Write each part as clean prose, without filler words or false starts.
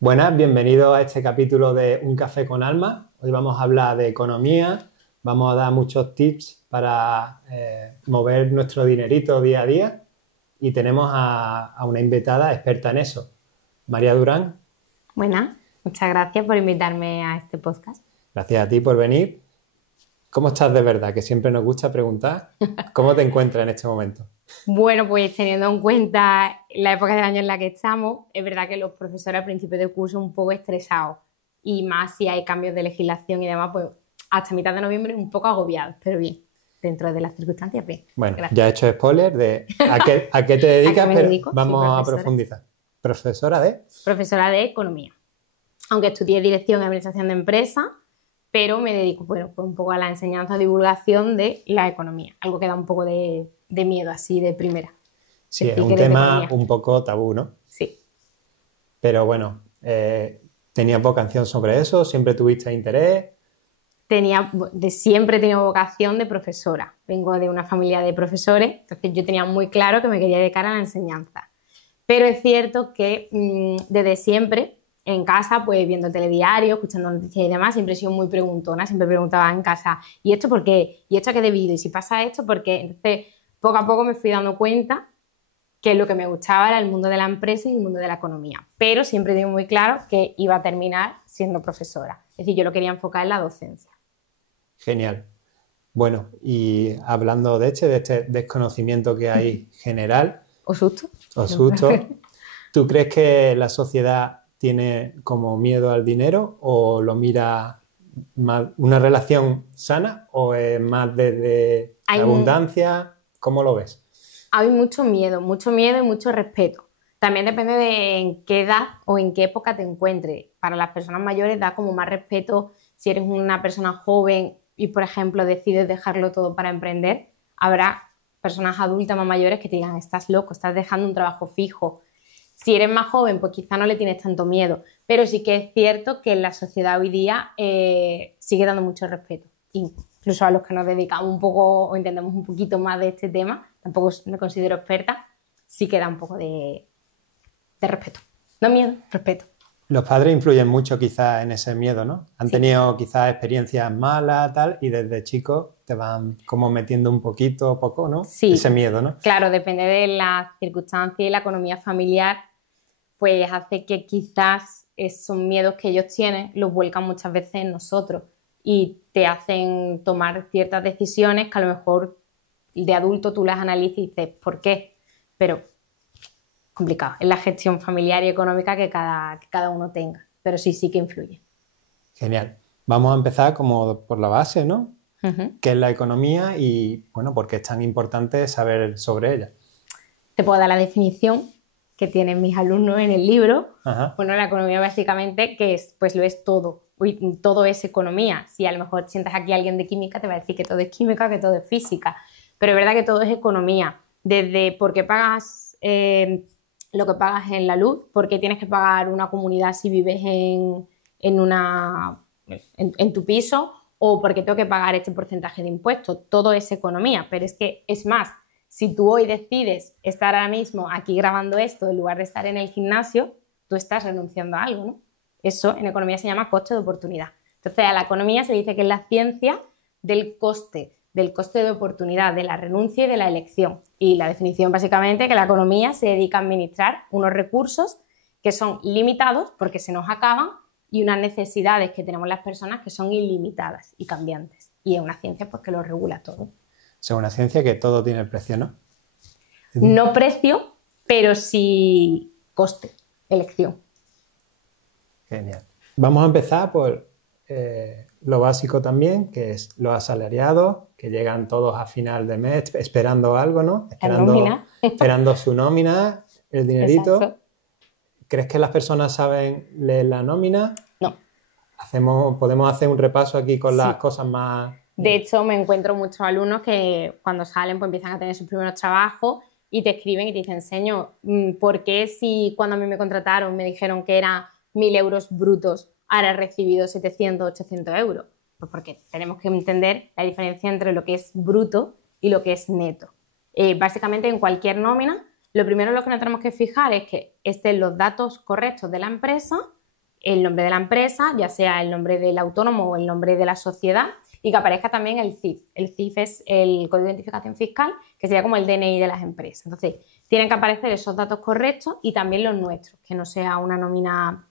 Buenas, bienvenidos a este capítulo de Un café con alma. Hoy vamos a hablar de economía, vamos a dar muchos tips para mover nuestro dinerito día a día y tenemos a una invitada experta en eso, María Durán. Buenas, muchas gracias por invitarme a este podcast. Gracias a ti por venir. ¿Cómo estás de verdad? Que siempre nos gusta preguntar. ¿Cómo te encuentras en este momento? Bueno, pues teniendo en cuenta la época del año en la que estamos, es verdad que los profesores al principio del curso un poco estresados y más si hay cambios de legislación y demás, pues hasta mitad de noviembre un poco agobiados, pero bien, dentro de las circunstancias, bien. Bueno, Gracias. ya he hecho spoiler de a qué te ¿A dedicas, qué me pero dedico? Soy vamos a profesora. profundizar. Profesora de... Profesora de economía, aunque estudié dirección y administración de empresas, pero me dedico pues un poco a la enseñanza y divulgación de la economía, algo que da un poco de miedo así de primera. Sí, es Decir un que eres de tema economía. un poco tabú, ¿no? Sí. Pero bueno, ¿tenías vocación sobre eso? ¿Siempre tuviste interés? Siempre he tenido vocación de profesora. Vengo de una familia de profesores, entonces yo tenía muy claro que me quería dedicar a la enseñanza. Pero es cierto que desde siempre, en casa, pues viendo el telediario, escuchando noticias y demás, siempre he sido muy preguntona, siempre preguntaba en casa, ¿y esto por qué? ¿Y esto a qué debido? ¿Y si pasa esto, por qué? Entonces, poco a poco me fui dando cuenta que lo que me gustaba era el mundo de la empresa y el mundo de la economía. Pero siempre tengo muy claro que iba a terminar siendo profesora. Es decir, yo lo quería enfocar en la docencia. Genial. Bueno, y hablando de este desconocimiento que hay general, ¿O susto? o susto, ¿tú crees que la sociedad tiene como miedo al dinero o lo mira más una relación sana o es más desde la Hay, abundancia? ¿Cómo lo ves? hay mucho miedo y mucho respeto. También depende de en qué edad o en qué época te encuentres. Para las personas mayores da como más respeto si eres una persona joven y, por ejemplo, decides dejarlo todo para emprender. Habrá personas adultas más mayores que te digan, estás loco, estás dejando un trabajo fijo. Si eres más joven, pues quizá no le tienes tanto miedo, pero sí que es cierto que en la sociedad hoy día sigue dando mucho respeto, incluso a los que nos dedicamos un poco o entendemos un poquito más de este tema, tampoco me considero experta, sí que da un poco de respeto. No miedo, respeto. Los padres influyen mucho quizás en ese miedo, ¿no? Han Sí, tenido quizás experiencias malas, tal, y desde chicos te van como metiendo un poquito a poco, ¿no? Ese sí, miedo, ¿no? claro, depende de las circunstancias y la economía familiar, pues hace que quizás esos miedos que ellos tienen los vuelcan muchas veces en nosotros y te hacen tomar ciertas decisiones que a lo mejor de adulto tú las analizas y dices, ¿por qué? Pero complicado, es la gestión familiar y económica que cada uno tenga, pero sí, sí que influye. Genial. Vamos a empezar como por la base, ¿no? Uh-huh. ¿Qué es la economía y, bueno, por qué es tan importante saber sobre ella? Te puedo dar la definición que tienen mis alumnos en el libro. Ajá. Bueno, la economía básicamente, que es, pues lo es todo. Todo es economía. Si a lo mejor sientas aquí a alguien de química, te va a decir que todo es química, que todo es física. Pero es verdad que todo es economía. Desde por qué pagas lo que pagas en la luz, por qué tienes que pagar una comunidad si vives en tu piso, o por qué tengo que pagar este porcentaje de impuestos. Todo es economía. Pero es que es más. Si tú hoy decides estar ahora mismo aquí grabando esto en lugar de estar en el gimnasio, tú estás renunciando a algo, ¿no? Eso en economía se llama coste de oportunidad. Entonces, a la economía se dice que es la ciencia del coste de oportunidad, de la renuncia y de la elección. Y la definición básicamente es que la economía se dedica a administrar unos recursos que son limitados porque se nos acaban y unas necesidades que tenemos las personas que son ilimitadas y cambiantes. Y es una ciencia pues, que lo regula todo. Es una ciencia que todo tiene precio, ¿no? No precio, pero sí coste, elección. Genial. Vamos a empezar por lo básico también, que es los asalariados, que llegan todos a final de mes esperando algo, ¿no? La nómina. Esperando su nómina, el dinerito. Exacto. ¿Crees que las personas saben leer la nómina? No, Podemos hacer un repaso aquí con las sí. cosas más... De hecho, me encuentro muchos alumnos que cuando salen pues empiezan a tener sus primeros trabajos y te escriben y te dicen, señor, ¿por qué si cuando a mí me contrataron me dijeron que eran 1.000 euros brutos, ahora he recibido 700, 800 euros? Pues porque tenemos que entender la diferencia entre lo que es bruto y lo que es neto. Básicamente, en cualquier nómina, lo primero en lo que nos tenemos que fijar es que estén los datos correctos de la empresa, el nombre de la empresa, ya sea el nombre del autónomo o el nombre de la sociedad, y que aparezca también el CIF. El CIF es el Código de Identificación Fiscal, que sería como el DNI de las empresas. Entonces, tienen que aparecer esos datos correctos y también los nuestros, que no sea una nómina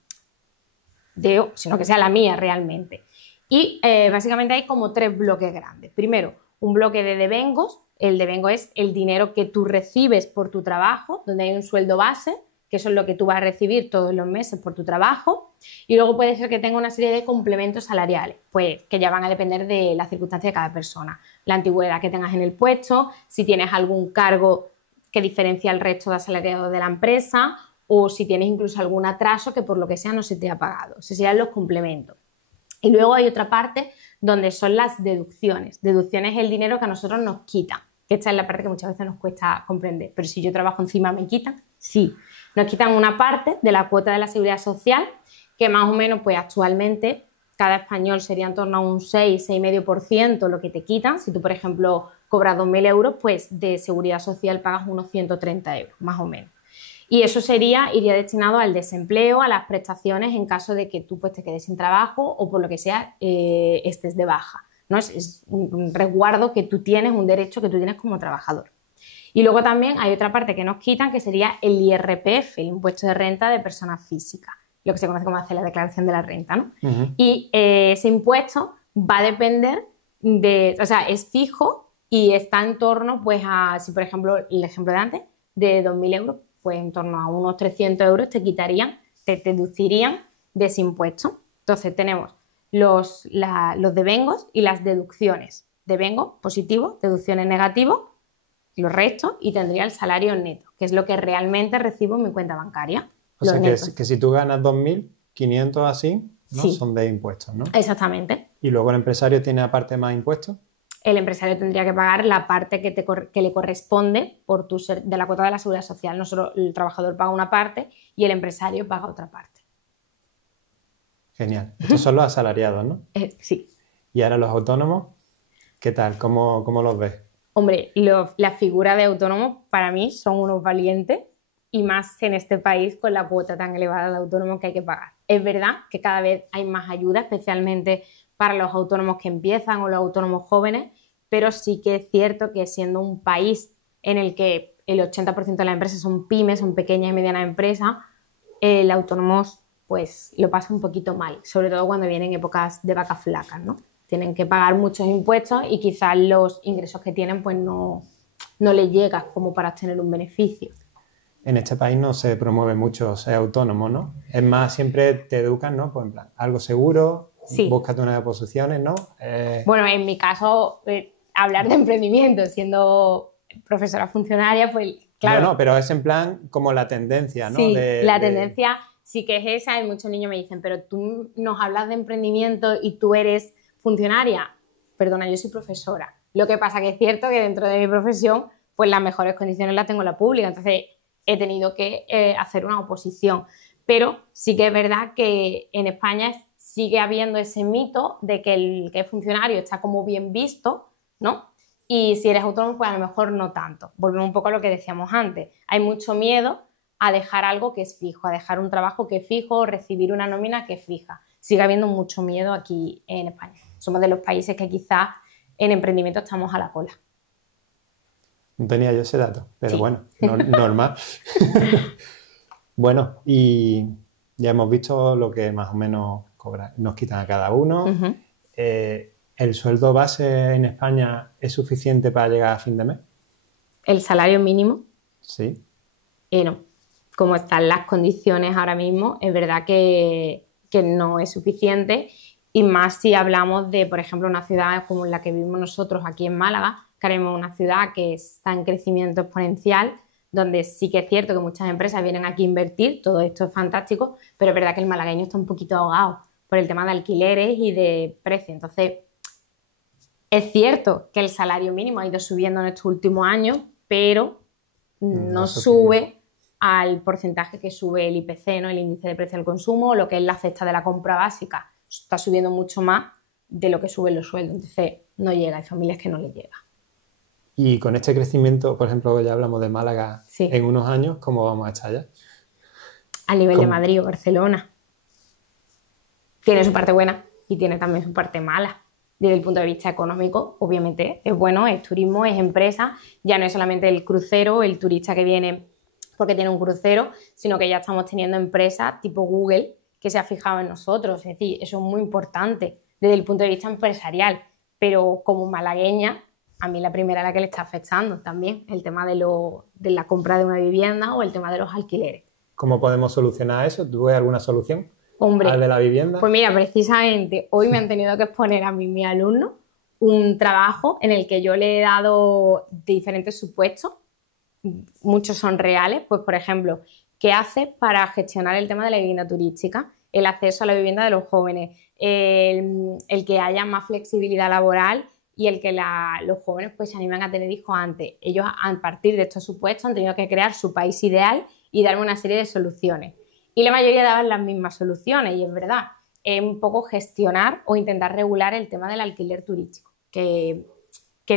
sino que sea la mía realmente. Y básicamente hay como 3 bloques grandes. Primero, un bloque de devengos. El devengo es el dinero que tú recibes por tu trabajo, donde hay un sueldo base, que eso es lo que tú vas a recibir todos los meses por tu trabajo. Y luego puede ser que tenga una serie de complementos salariales, pues que ya van a depender de las circunstancias de cada persona. La antigüedad que tengas en el puesto, si tienes algún cargo que diferencia al resto de asalariados de la empresa, o si tienes incluso algún atraso que por lo que sea no se te ha pagado. Esos serían los complementos. Y luego hay otra parte donde son las deducciones. Deducciones es el dinero que a nosotros nos quitan, que esta es la parte que muchas veces nos cuesta comprender. Pero si yo trabajo encima, ¿me quitan? Sí. Nos quitan una parte de la cuota de la Seguridad Social, que más o menos, pues actualmente, cada español sería en torno a un 6,5% lo que te quitan. Si tú, por ejemplo, cobras 2.000 euros, pues de Seguridad Social pagas unos 130 euros, más o menos. Y eso iría destinado al desempleo, a las prestaciones en caso de que tú pues, te quedes sin trabajo o por lo que sea estés de baja, ¿no? Es un resguardo que tú tienes, un derecho que tú tienes como trabajador. Y luego también hay otra parte que nos quitan, que sería el IRPF, el impuesto de renta de personas físicas, lo que se conoce como hacer la declaración de la renta, ¿no? Y ese impuesto va a depender o sea, es fijo y está en torno, pues, a, si por ejemplo, el ejemplo de antes, de 2.000 euros, pues en torno a unos 300 euros te deducirían de ese impuesto. Entonces tenemos los devengos y las deducciones. Devengos positivos, deducciones negativos, los restos, y tendría el salario neto, que es lo que realmente recibo en mi cuenta bancaria. O sea que si tú ganas 2.500 así, ¿no? Sí. Son de impuestos, ¿no? Exactamente. ¿Y luego el empresario tiene aparte más impuestos? El empresario tendría que pagar la parte que le corresponde de la cuota de la Seguridad Social. Nosotros, el trabajador paga una parte y el empresario paga otra parte. Genial. Estos son los asalariados, ¿no? Sí. ¿Y ahora los autónomos? ¿Qué tal? ¿Cómo los ves? Hombre, la figura de autónomos para mí son unos valientes, y más en este país con la cuota tan elevada de autónomos que hay que pagar. Es verdad que cada vez hay más ayuda, especialmente para los autónomos que empiezan o los autónomos jóvenes, pero sí que es cierto que siendo un país en el que el 80% de las empresas son pymes, son pequeñas y medianas empresas, el autónomo pues lo pasa un poquito mal, sobre todo cuando vienen épocas de vacas flacas, ¿no? Tienen que pagar muchos impuestos y quizás los ingresos que tienen pues no les llega como para tener un beneficio. En este país no se promueve mucho ser autónomo, ¿no? Es más, siempre te educan, ¿no? Pues en plan, algo seguro, sí. Búscate unas posiciones, ¿no? Bueno, en mi caso, hablar de emprendimiento siendo profesora funcionaria, pues claro. No, pero es en plan como la tendencia, ¿no? Sí, la tendencia sí que es esa, y muchos niños me dicen, pero tú nos hablas de emprendimiento y tú eres funcionaria. Perdona, yo soy profesora. Lo que pasa que es cierto que dentro de mi profesión, pues las mejores condiciones las tengo en la pública, entonces he tenido que hacer una oposición. Pero sí que es verdad que en España sigue habiendo ese mito de que el que es funcionario está como bien visto, ¿no? Y si eres autónomo, pues a lo mejor no tanto. Volvemos un poco a lo que decíamos antes. Hay mucho miedo a dejar algo que es fijo, a dejar un trabajo que es fijo o recibir una nómina que es fija. Sigue habiendo mucho miedo aquí en España. Somos de los países que quizás en emprendimiento estamos a la cola. No tenía yo ese dato, pero sí. Bueno, normal. Bueno, y ya hemos visto lo que más o menos nos quitan a cada uno. Uh-huh. ¿El sueldo base en España es suficiente para llegar a fin de mes? ¿El salario mínimo? Sí. No. Como están las condiciones ahora mismo, es verdad que no es suficiente, y más si hablamos de, por ejemplo, una ciudad como la que vivimos nosotros aquí en Málaga, que haremos una ciudad que está en crecimiento exponencial, donde sí que es cierto que muchas empresas vienen aquí a invertir, todo esto es fantástico, pero es verdad que el malagueño está un poquito ahogado por el tema de alquileres y de precio. Entonces, es cierto que el salario mínimo ha ido subiendo en estos últimos años, pero no sube al porcentaje que sube el IPC, ¿no? El índice de precio al consumo, o lo que es la cesta de la compra básica, está subiendo mucho más de lo que suben los sueldos. Entonces, no llega, hay familias que no les llega. Y con este crecimiento, por ejemplo, ya hablamos de Málaga, sí. En unos años, ¿cómo vamos a estar ya? A nivel de Madrid o Barcelona. Tiene su parte buena y tiene también su parte mala. Desde el punto de vista económico, obviamente es bueno, es turismo, es empresa, ya no es solamente el crucero, el turista que viene porque tiene un crucero, sino que ya estamos teniendo empresas tipo Google que se ha fijado en nosotros, es decir, eso es muy importante desde el punto de vista empresarial, pero como malagueña, a mí la primera a la que le está afectando también el tema de la compra de una vivienda o el tema de los alquileres. ¿Cómo podemos solucionar eso? ¿Tú ves alguna solución? Hombre, ¿Al de la vivienda? pues mira, precisamente hoy me han tenido que exponer a mí, mi alumno, un trabajo en el que yo le he dado diferentes supuestos, muchos son reales, pues por ejemplo, ¿qué haces para gestionar el tema de la vivienda turística? El acceso a la vivienda de los jóvenes, el que haya más flexibilidad laboral y el que los jóvenes pues se animan a tener hijos antes. Ellos a partir de estos supuestos han tenido que crear su país ideal y darme una serie de soluciones. Y la mayoría daban las mismas soluciones, y es verdad, es un poco gestionar o intentar regular el tema del alquiler turístico, que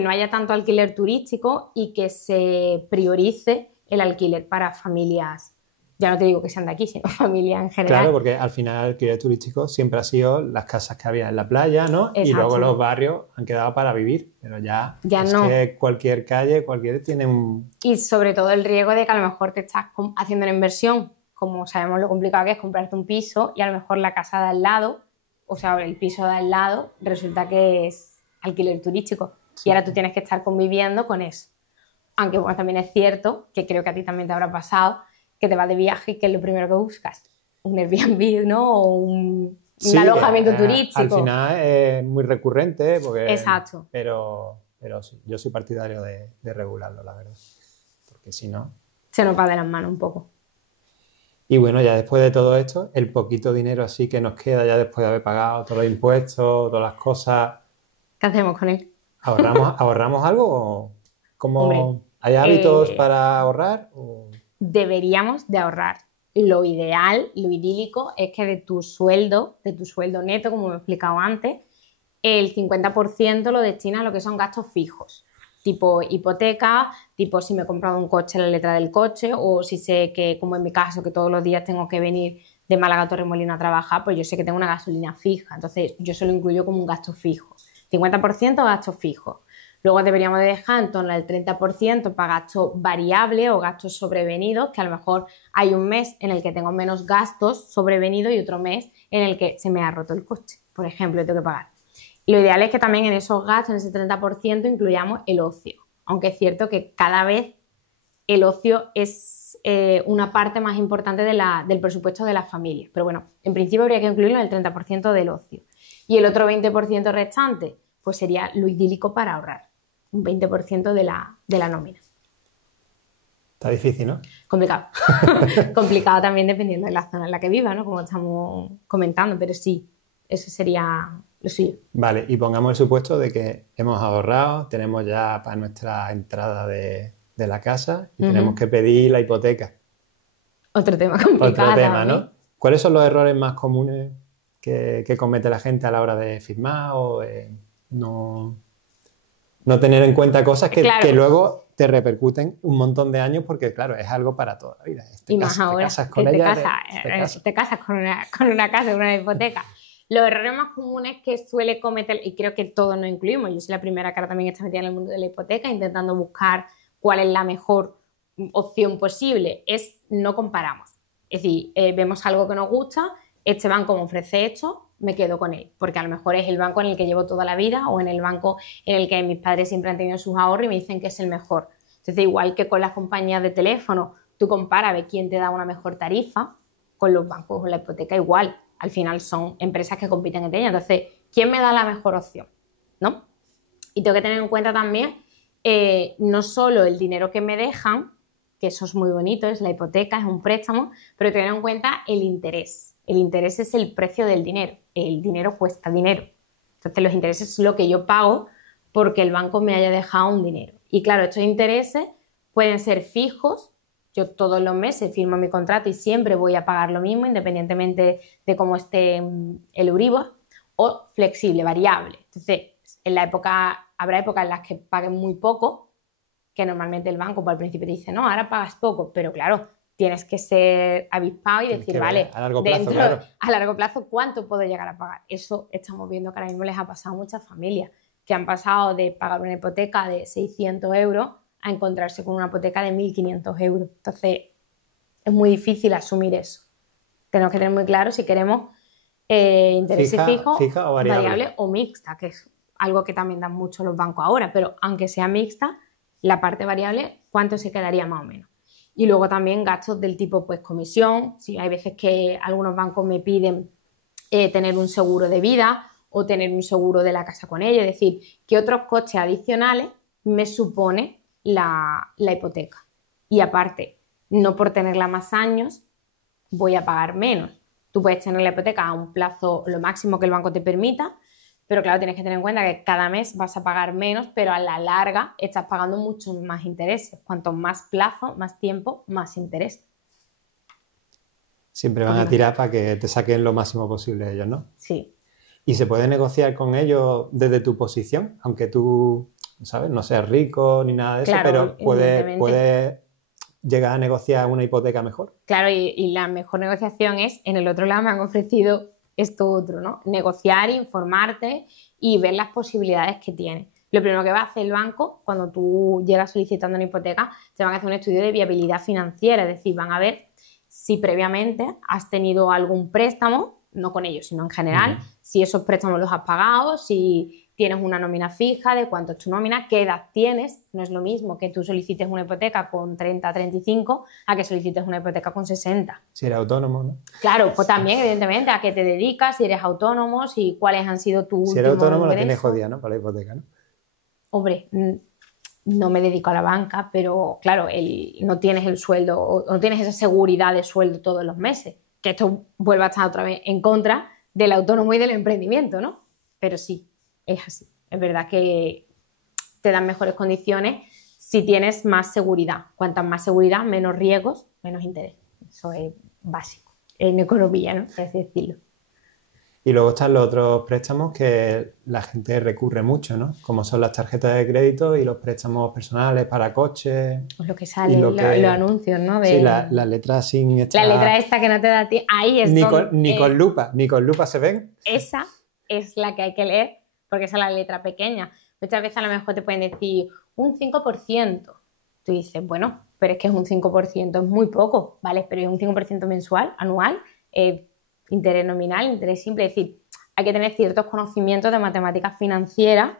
no haya tanto alquiler turístico y que se priorice el alquiler para familias, ya no te digo que sean de aquí, sino familias en general. Claro, porque al final el alquiler turístico siempre ha sido las casas que había en la playa, ¿no? Y luego los barrios han quedado para vivir, pero ya es no. Que cualquier calle, cualquier tiene un... Y sobre todo el riesgo de que a lo mejor te estás haciendo una inversión, como sabemos lo complicado que es comprarte un piso y a lo mejor la casa de al lado, o sea, el piso de al lado, resulta que es alquiler turístico. Sí. Y ahora tú tienes que estar conviviendo con eso. Aunque bueno, también es cierto, que creo que a ti también te habrá pasado, que te vas de viaje y que es lo primero que buscas. Un Airbnb, ¿no? O un alojamiento turístico. Al final es muy recurrente. Porque, exacto. Pero sí, yo soy partidario de regularlo, la verdad. Porque si no... se nos va de las manos un poco. Y bueno, ya después de todo esto, el poquito dinero así que nos queda ya después de haber pagado todos los impuestos, todas las cosas... ¿Qué hacemos con él? ¿Ahorramos algo? ¿Cómo, ¿hay hábitos para ahorrar? Deberíamos de ahorrar. Lo ideal, lo idílico, es que de tu sueldo neto, como me he explicado antes, el 50% lo destinas a lo que son gastos fijos. Tipo hipoteca, tipo si me he comprado un coche, la letra del coche, o si sé que, como en mi caso, que todos los días tengo que venir de Málaga a Torremolinos a trabajar, pues yo sé que tengo una gasolina fija, entonces yo se lo incluyo como un gasto fijo. 50% gastos fijos. Luego deberíamos de dejar en torno al 30% para gastos variables o gastos sobrevenidos, que a lo mejor hay un mes en el que tengo menos gastos sobrevenidos y otro mes en el que se me ha roto el coche, por ejemplo, y tengo que pagar. Lo ideal es que también en esos gastos, en ese 30%, incluyamos el ocio. Aunque es cierto que cada vez el ocio es una parte más importante del presupuesto de las familias. Pero bueno, en principio habría que incluirlo en el 30% del ocio. Y el otro 20% restante, pues sería lo idílico para ahorrar. Un 20% de la nómina. Está difícil, ¿no? Complicado. Complicado también dependiendo de la zona en la que viva, ¿no? Como estamos comentando, pero sí, eso sería... lo suyo. Vale, y pongamos el supuesto de que hemos ahorrado, tenemos ya para nuestra entrada de la casa y tenemos que pedir la hipoteca. Otro tema complicado. Otro tema, ¿no? ¿Cuáles son los errores más comunes que comete la gente a la hora de firmar o de no tener en cuenta cosas que luego te repercuten un montón de años porque, claro, es algo para toda la vida. Y más ahora, te casas con una casa, con una hipoteca. Los errores más comunes que suele cometer, y creo que todos nos incluimos, yo soy la primera que ahora también está metida en el mundo de la hipoteca, intentando buscar cuál es la mejor opción posible, es no comparamos. Es decir, vemos algo que nos gusta, este banco me ofrece esto, me quedo con él, porque a lo mejor es el banco en el que llevo toda la vida o en el banco en el que mis padres siempre han tenido sus ahorros y me dicen que es el mejor. Entonces, igual que con las compañías de teléfono, tú comparas a ver quién te da una mejor tarifa, con los bancos o la hipoteca igual. Al final son empresas que compiten entre ellas. Entonces, ¿quién me da la mejor opción? ¿No? Y tengo que tener en cuenta también no solo el dinero que me dejan, que eso es muy bonito, es la hipoteca, es un préstamo, pero tener en cuenta el interés. El interés es el precio del dinero. El dinero cuesta dinero. Entonces, los intereses es lo que yo pago porque el banco me haya dejado un dinero. Y claro, estos intereses pueden ser fijos. Yo todos los meses firmo mi contrato y siempre voy a pagar lo mismo, independientemente de cómo esté el Euribor, o flexible, variable. Entonces, habrá épocas en las que paguen muy poco, que normalmente el banco por el principio te dice, no, ahora pagas poco, pero claro, tienes que ser avispado y Tienes decir, que ver vale, a largo plazo, dentro, claro. a largo plazo, ¿cuánto puedo llegar a pagar? Eso estamos viendo que ahora mismo les ha pasado a muchas familias, que han pasado de pagar una hipoteca de 600 euros a encontrarse con una hipoteca de 1.500 euros. Entonces, es muy difícil asumir eso. Tenemos que tener muy claro si queremos intereses fijos, fija o variable o mixta, que es algo que también dan mucho los bancos ahora, pero aunque sea mixta, la parte variable, ¿cuánto se quedaría más o menos? Y luego también gastos del tipo, pues, comisión. Si hay veces que algunos bancos me piden tener un seguro de vida o tener un seguro de la casa con ellos, es decir, qué otros costes adicionales me supone la hipoteca. Y aparte, no por tenerla más años voy a pagar menos. Tú puedes tener la hipoteca a un plazo lo máximo que el banco te permita, pero claro, tienes que tener en cuenta que cada mes vas a pagar menos, pero a la larga estás pagando mucho más intereses. Cuanto más plazo, más tiempo, más interés. Siempre van a tirar para que te saquen lo máximo posible ellos, ¿no? Sí. ¿Y se puede negociar con ellos desde tu posición? Aunque tú, ¿sabes? No seas rico ni nada de eso, Claro, pero puedes llegar a negociar una hipoteca mejor. Claro, y la mejor negociación es, en el otro lado me han ofrecido esto otro, ¿no? Negociar, informarte y ver las posibilidades que tienes. Lo primero que va a hacer el banco cuando tú llegas solicitando una hipoteca, te van a hacer un estudio de viabilidad financiera, es decir, van a ver si previamente has tenido algún préstamo, no con ellos, sino en general, si esos préstamos los has pagado, si tienes una nómina fija, de cuánto es tu nómina, qué edad tienes. No es lo mismo que tú solicites una hipoteca con 30, 35 a que solicites una hipoteca con 60. Si eres autónomo, ¿no? Claro, pues también, evidentemente, a qué te dedicas, si eres autónomo, si cuáles han sido tus Si eres autónomo ingresos. la tienes jodida, ¿no? Para la hipoteca, ¿no? Hombre, no me dedico a la banca, pero claro, no tienes el sueldo, o no tienes esa seguridad de sueldo todos los meses. Que esto vuelva a estar otra vez en contra del autónomo y del emprendimiento, ¿no? Pero sí, es así. Es verdad que te dan mejores condiciones si tienes más seguridad. Cuantas más seguridad, menos riesgos, menos interés. Eso es básico en economía, ¿no? Por así decirlo. Y luego están los otros préstamos que la gente recurre mucho, ¿no? Como son las tarjetas de crédito y los préstamos personales para coches. Pues lo que sale, los anuncios, ¿no? Sí, la letra sin esta... La letra esta que no te da tiempo. Ahí es ni con lupa se ven. Esa es la que hay que leer, porque esa es la letra pequeña. Muchas veces a lo mejor te pueden decir un 5%. Tú dices, bueno, pero es que es un 5%, es muy poco, ¿vale? Pero es un 5% mensual, anual, interés nominal, interés simple. Es decir, hay que tener ciertos conocimientos de matemáticas financieras.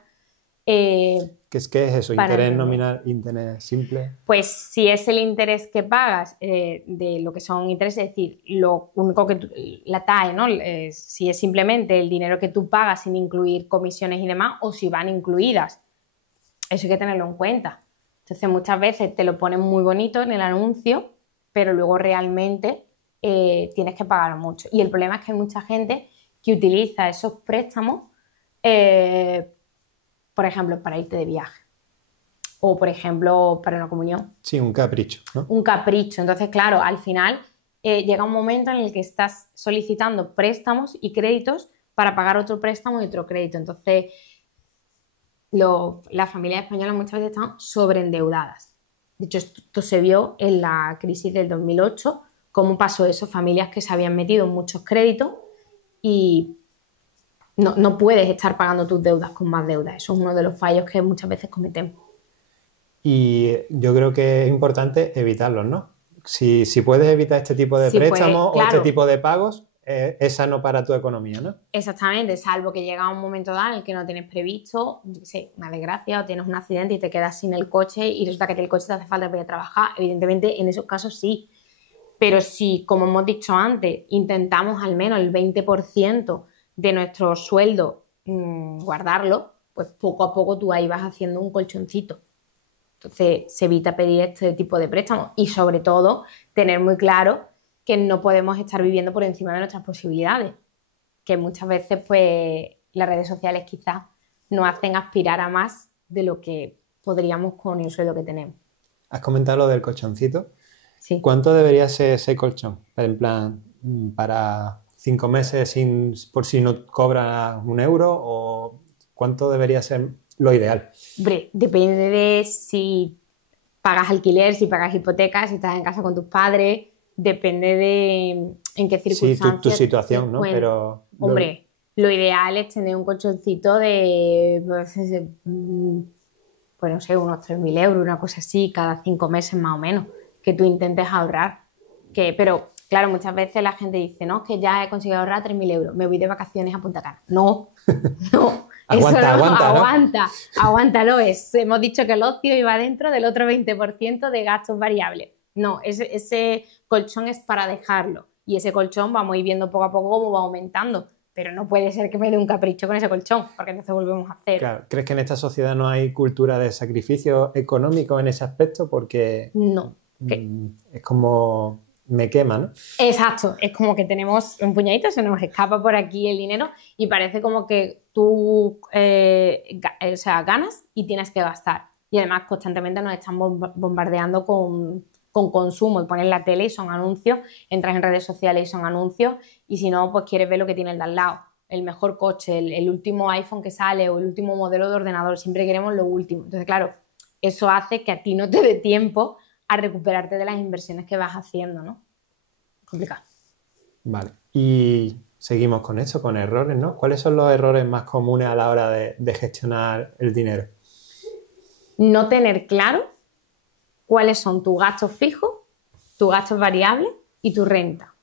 ¿Qué es eso? ¿Interés nominal, interés simple? Pues si es el interés que pagas de lo que son intereses, es decir, lo único que la TAE, ¿no? Si es simplemente el dinero que tú pagas sin incluir comisiones y demás, o si van incluidas. Eso hay que tenerlo en cuenta. Entonces muchas veces te lo ponen muy bonito en el anuncio, pero luego realmente tienes que pagar mucho. Y el problema es que hay mucha gente que utiliza esos préstamos, por ejemplo, para irte de viaje. O, por ejemplo, para una comunión. Sí, un capricho, ¿no? Un capricho. Entonces, claro, al final llega un momento en el que estás solicitando préstamos y créditos para pagar otro préstamo y otro crédito. Entonces, las familias españolas muchas veces están sobreendeudadas. De hecho, esto se vio en la crisis del 2008, cómo pasó eso, familias que se habían metido en muchos créditos y no puedes estar pagando tus deudas con más deudas. Eso es uno de los fallos que muchas veces cometemos. Y yo creo que es importante evitarlos, ¿no? Si puedes evitar este tipo de préstamos o este tipo de pagos, es sano para tu economía, ¿no? Exactamente, salvo que llega un momento dado en el que no tienes previsto, yo qué sé, una desgracia o tienes un accidente y te quedas sin el coche y resulta que el coche te hace falta para ir a trabajar. Evidentemente, en esos casos sí. Pero si, como hemos dicho antes, intentamos al menos el 20% de nuestro sueldo guardarlo, pues poco a poco tú ahí vas haciendo un colchoncito. Entonces se evita pedir este tipo de préstamos y sobre todo tener muy claro que no podemos estar viviendo por encima de nuestras posibilidades, que muchas veces pues las redes sociales quizás nos hacen aspirar a más de lo que podríamos con el sueldo que tenemos. Has comentado lo del colchoncito. Sí. ¿Cuánto debería ser ese colchón? En plan, para 5 meses por si no cobra un euro, o ¿cuánto debería ser lo ideal? Hombre, depende de si pagas alquiler, si pagas hipoteca, si estás en casa con tus padres. depende de en qué Sí, circunstancias tu situación, te ¿no? encuentres. Pero Hombre, lo ideal es tener un colchoncito de, pues no sé, unos 3.000 euros, una cosa así, cada 5 meses más o menos, que tú intentes ahorrar. Pero, claro, muchas veces la gente dice, no, que ya he conseguido ahorrar 3.000 euros, me voy de vacaciones a Punta Cana. No, no, eso no, aguanta, ¿no? aguántalo. Hemos dicho que el ocio iba dentro del otro 20% de gastos variables. No, ese colchón es para dejarlo. Y ese colchón vamos a ir viendo poco a poco cómo va aumentando. Pero no puede ser que me dé un capricho con ese colchón, porque entonces volvemos a cero. Claro, ¿crees que en esta sociedad no hay cultura de sacrificio económico en ese aspecto? Porque No. es como me quema, ¿no? Exacto, es como que tenemos un puñadito, se nos escapa por aquí el dinero y parece como que tú ganas y tienes que gastar. Y además constantemente nos están bombardeando con consumo, y pones la tele y son anuncios, entras en redes sociales y son anuncios, y si no, pues quieres ver lo que tiene el de al lado, el mejor coche, el último iPhone que sale o el último modelo de ordenador, siempre queremos lo último. Entonces, claro, eso hace que a ti no te dé tiempo a recuperarte de las inversiones que vas haciendo, ¿no? Complicado. Vale. Y seguimos con esto, con errores, ¿no? ¿Cuáles son los errores más comunes a la hora de gestionar el dinero? No tener claro cuáles son tus gastos fijos, tus gastos variables y tu renta.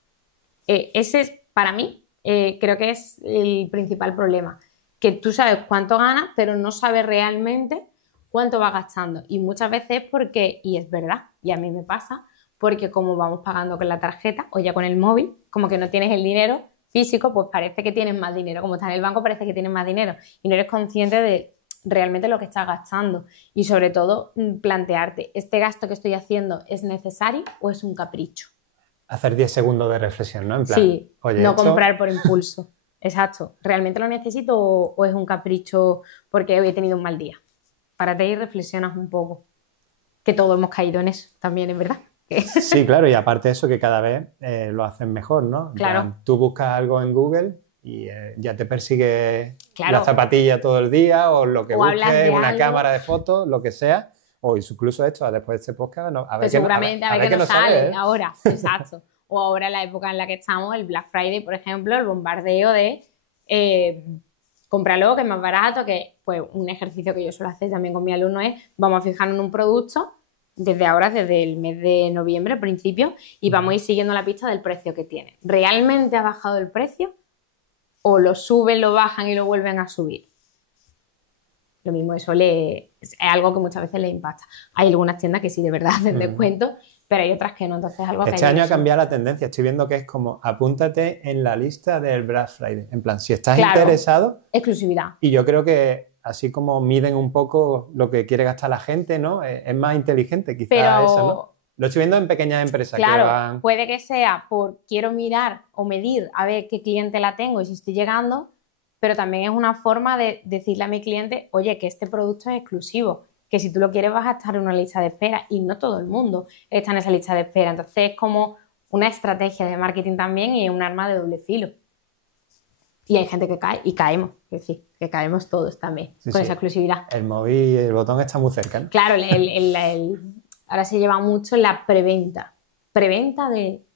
Ese es, para mí, creo que es el principal problema. Que tú sabes cuánto ganas, pero no sabes realmente cuánto vas gastando. Y muchas veces es porque, y es verdad, y a mí me pasa, porque como vamos pagando con la tarjeta o ya con el móvil, como que no tienes el dinero físico, pues parece que tienes más dinero. Como estás en el banco, parece que tienes más dinero. Y no eres consciente de realmente lo que estás gastando. Y sobre todo, plantearte, ¿este gasto que estoy haciendo es necesario o es un capricho? Hacer 10 segundos de reflexión, ¿no? En plan, Sí, oye, no esto... comprar por impulso. Exacto. ¿Realmente lo necesito o es un capricho porque hoy he tenido un mal día? Párate y reflexionas un poco. Que todos hemos caído en eso también, es verdad. Sí, claro, y aparte de eso que cada vez lo hacen mejor, ¿no? En Claro. plan, tú buscas algo en Google y ya te persigue Claro. la zapatilla todo el día o lo que O hablas busques, de una algo. cámara de fotos, lo que sea, o incluso esto, después de este podcast, no, a ver Pues qué seguramente a ver qué nos sale, sale ¿eh? ahora, exacto. O ahora en la época en la que estamos, el Black Friday, por ejemplo, el bombardeo de cómpralo, que es más barato, que pues un ejercicio que yo suelo hacer también con mi alumno es, vamos a fijarnos en un producto desde ahora, desde el mes de noviembre, al principio, y vamos a ir siguiendo la pista del precio que tiene. ¿Realmente ha bajado el precio? ¿O lo suben, lo bajan y lo vuelven a subir? Lo mismo, eso es algo que muchas veces le impacta. Hay algunas tiendas que sí de verdad hacen descuento, pero hay otras que no. Entonces, algo que Este año ha cambiado la tendencia. Estoy viendo que es como apúntate en la lista del Black Friday. En plan, si estás interesado. Exclusividad. Y yo creo que así como miden un poco lo que quiere gastar la gente, ¿no? Es más inteligente quizás eso, ¿no? Lo estoy viendo en pequeñas empresas claro, que van... puede que sea por quiero mirar o medir a ver qué cliente la tengo y si estoy llegando, pero también es una forma de decirle a mi cliente, oye, que este producto es exclusivo, que si tú lo quieres vas a estar en una lista de espera y no todo el mundo está en esa lista de espera. Entonces es como una estrategia de marketing también y un arma de doble filo. Y hay gente que cae y caemos, es decir, que caemos todos también con esa exclusividad. El móvil y el botón está muy cerca, ¿no? Claro, ahora se lleva mucho la preventa. Preventa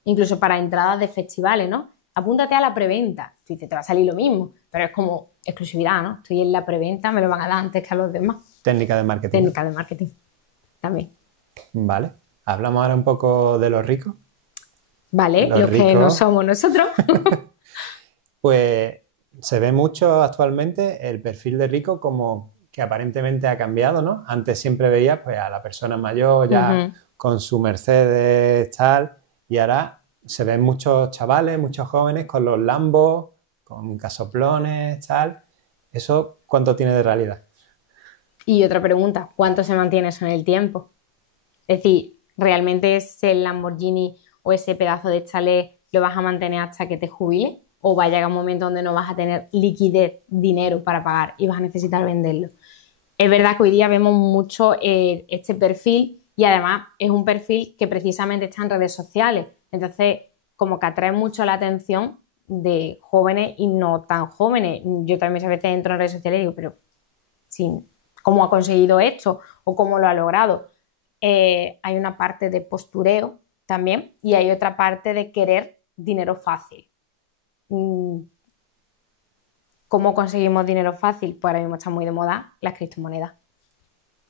incluso para entradas de festivales, ¿no? Apúntate a la preventa. Tú dices, te va a salir lo mismo, pero es como exclusividad, ¿no? Estoy en la preventa, me lo van a dar antes que a los demás. Técnica de marketing. Técnica de marketing, también. Vale. Hablamos ahora un poco de los ricos. Vale, los que no somos nosotros. Pues se ve mucho actualmente el perfil de rico como que aparentemente ha cambiado, ¿no? Antes siempre veías pues, a la persona mayor ya con su Mercedes, tal, y ahora se ven muchos chavales, muchos jóvenes con los Lambos, con casoplones, tal. ¿Eso cuánto tiene de realidad? Y otra pregunta, ¿cuánto se mantiene eso en el tiempo? Es decir, ¿realmente ese Lamborghini o ese pedazo de chalet lo vas a mantener hasta que te jubiles? ¿O va a llegar un momento donde no vas a tener liquidez, dinero para pagar y vas a necesitar venderlo? Es verdad que hoy día vemos mucho este perfil y además es un perfil que precisamente está en redes sociales. Entonces, como que atrae mucho la atención de jóvenes y no tan jóvenes. Yo también a veces entro en redes sociales y digo, pero ¿cómo ha conseguido esto? ¿O cómo lo ha logrado? Hay una parte de postureo también, y hay otra parte de querer dinero fácil. ¿Cómo conseguimos dinero fácil? Pues ahora mismo están muy de moda las criptomonedas.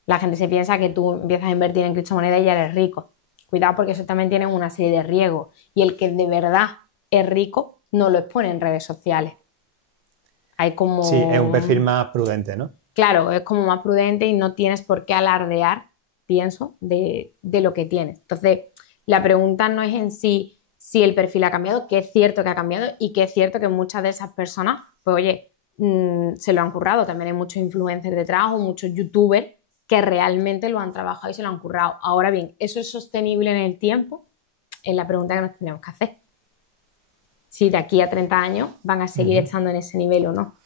La gente se piensa que tú empiezas a invertir en criptomonedas y ya eres rico. Cuidado, porque eso también tiene una serie de riesgos. Y el que de verdad es rico no lo expone en redes sociales. Hay como... Sí, es un perfil más prudente, ¿no? Claro, es como más prudente y no tienes por qué alardear, pienso, de lo que tienes. Entonces, la pregunta no es en sí si el perfil ha cambiado, que es cierto que ha cambiado y que es cierto que muchas de esas personas, pues oye, se lo han currado. También hay muchos influencers detrás o muchos youtubers que realmente lo han trabajado y se lo han currado. Ahora bien, ¿eso es sostenible en el tiempo? Es la pregunta que nos tendríamos que hacer. Si de aquí a 30 años van a seguir estando en ese nivel o no.